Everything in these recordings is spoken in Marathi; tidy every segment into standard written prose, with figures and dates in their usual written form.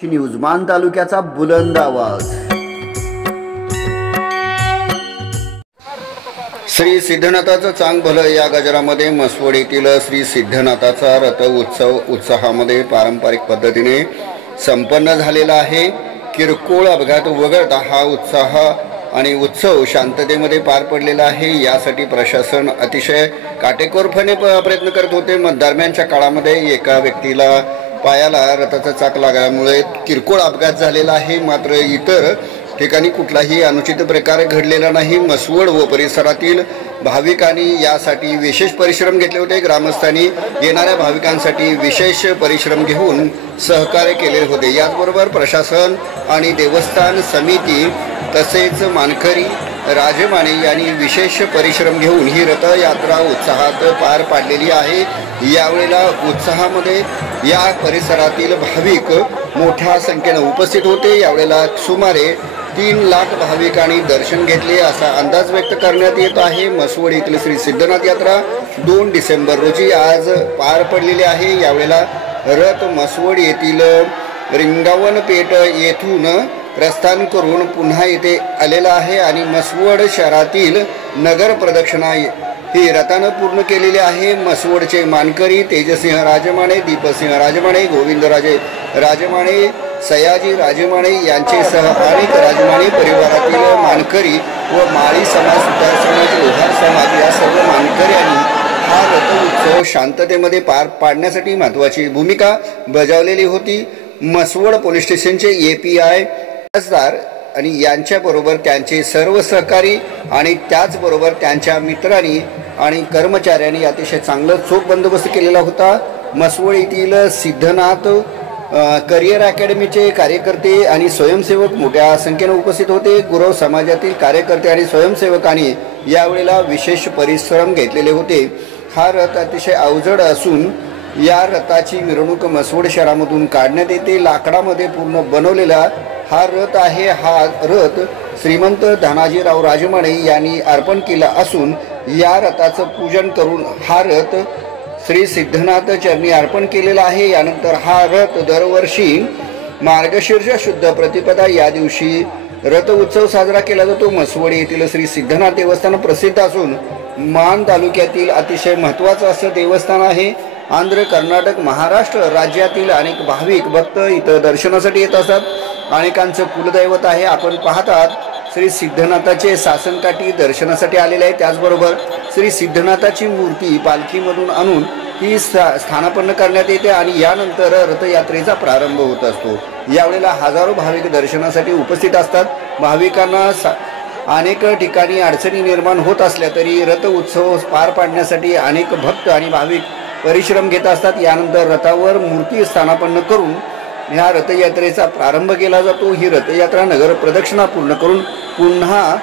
न्यूज मान तालुक्याचा बुलंद आवाज। श्री सिद्धनाथाचं चांग भलं या गजरामध्ये मसवड येथील श्री सिद्धनाथाचा रथ उत्सव उत्साहामध्ये पारंपरिक पद्धतीने संपन्न झालेला आहे। किरकोळ अपघात वगळता हा उत्साह आणि उत्सव शांततेमध्ये पार पडलेला आहे। यासाठी प्रशासन अतिशय काटेकोरपणे प्रयत्न करत होते। दरम्यानच्या काळामध्ये एका व्यक्तीला पायाला रथाचा चाक लागल्यामुळे किरकोळ अपघात झालेला आहे। मात्र इतर ठिकाणी कुठलाही अनुचित प्रकार घडलेला नाही। मसवड व परिसरातील भाविकांनी यासाठी विशेष परिश्रम घेतले होते। ग्रामस्थांनी येणाऱ्या भाविकांसाठी विशेष परिश्रम घेऊन सहकार्य केले होते। याचबरोबर प्रशासन आणि देवस्थान समिती तसेच मानकरी राजमाने यांनी विशेष परिश्रम घेऊन ही रथयात्रा उत्साहात पार पाडलेली आहे। यावेळेला उत्साहामध्ये या परिसरातील भाविक मोठ्या संख्येने उपस्थित होते। यावेळेला सुमारे 3 लाख भाविकांनी दर्शन घेतले असा अंदाज व्यक्त करण्यात येत आहे। मसवड येथील श्री सिद्धनाथ यात्रा 2 डिसेंबर रोजी आज पार पडलेली आहे। यावेळेला रथ मसवड येथील रिंगावन पेठ येथून प्रस्थान करून पुन्हा येथे आलेला आहे आणि मसवड शहरातील नगर प्रदक्षिणा ही रथाने पूर्ण केलेली आहे। मसवडचे मानकरी तेजसिंह राजमाने, दीपसिंह राजमाने, गोविंदराजे राजमाने, सयाजी राजमाने यांचेसह अनेक राजमाने परिवारातील मानकरी व माळी समाज, सुतार समाज, लोहार समाज या सर्व मानकऱ्यांनी हा रथ उत्सव शांततेमध्ये पार पाडण्यासाठी महत्त्वाची भूमिका बजावलेली होती। मसवड पोलीस स्टेशनचे API आणि यांच्याबरोबर त्यांचे सर्व सहकारी आणि त्याचबरोबर त्यांच्या मित्रांनी आणि कर्मचाऱ्यांनी अतिशय चांगला चोख बंदोबस्त केलेला होता। मसवड येथील सिद्धनाथ करिअर अकॅडमीचे कार्यकर्ते आणि स्वयंसेवक मोठ्या संख्येने उपस्थित होते। गुरव समाजातील कार्यकर्ते आणि स्वयंसेवकांनी यावेळेला विशेष परिश्रम घेतलेले होते। हा रथ अतिशय अवजड असून या रथाची मिरवणूक मसवड शहरामधून काढण्यात येते। लाकडामध्ये पूर्ण बनवलेला हा रथ आहे। हा रथ श्रीमंत धनाजीराव राजमाने यांनी अर्पण केला असून या रथाचं पूजन करून हा रथ श्री सिद्धनाथ चरणी अर्पण केलेला आहे। यानंतर हा रथ दरवर्षी मार्गशीर्ष शुद्ध प्रतिपदा या दिवशी रथ उत्सव साजरा केला जातो। मसवड येथील श्री सिद्धनाथ देवस्थान प्रसिद्ध असून मान तालुक्यातील अतिशय महत्त्वाचं असं देवस्थान आहे। आंध्र, कर्नाटक, महाराष्ट्र राज्यातील अनेक भाविक भक्त इथं दर्शनासाठी येत असतात। अनेकांचं कुलदैवत आहे। आपण पाहतात श्री सिद्धनाथाचे सासनकाठी दर्शनासाठी आलेले आहे। त्याचबरोबर श्री सिद्धनाथाची मूर्ती पालखीमधून आणून ही स्थानापन्न करण्यात येते आणि यानंतर रथयात्रेचा प्रारंभ होत असतो। यावेळेला हजारो भाविक दर्शनासाठी उपस्थित असतात। भाविकांना अनेक ठिकाणी अडचणी निर्माण होत असल्या तरी रथ उत्सव पार पाडण्यासाठी अनेक भक्त आणि भाविक परिश्रम घेत असतात। यानंतर रथावर मूर्ती स्थानापन्न करून ह्या रथयात्रेचा प्रारंभ केला जातो। ही रथयात्रा नगर प्रदक्षिणा पूर्ण करून पुन्हा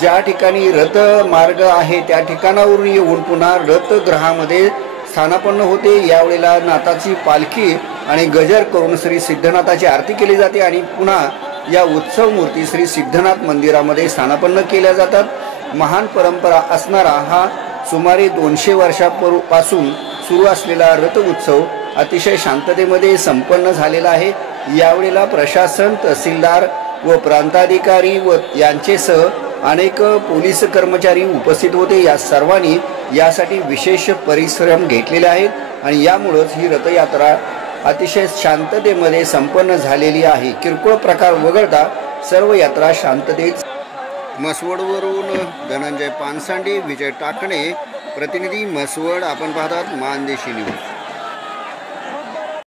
ज्या ठिकाणी रथ मार्ग आहे त्या ठिकाणावरून येऊन पुन्हा रथगृहामध्ये स्थानापन्न होते। यावेळेला नाथाची पालखी आणि गजर करून श्री सिद्धनाथाची आरती केली जाते आणि पुन्हा या उत्सव मूर्ती श्री सिद्धनाथ मंदिरामध्ये स्थानापन्न केल्या जातात। महान परंपरा असणारा हा सुमारे 200 वर्षापासून सुरू असलेला रथ उत्सव अतिशय शांततेमध्ये संपन्न झालेला आहे। यावेळेला प्रशासन, तहसीलदार व प्रांताधिकारी व यांचेसह अनेक पोलीस कर्मचारी उपस्थित होते। या सर्वांनी यासाठी विशेष परिश्रम घेतलेले आहेत आणि यामुळेच ही रथयात्रा अतिशय शांततेमध्ये संपन्न झालेली आहे। किरकोळ प्रकार वगळता सर्व यात्रा शांततेत। मसवडवरून धनंजय पानसांडे, विजय टाकणे, प्रतिनिधी मसवड। आपण पाहतात मानदेशी न्यूज।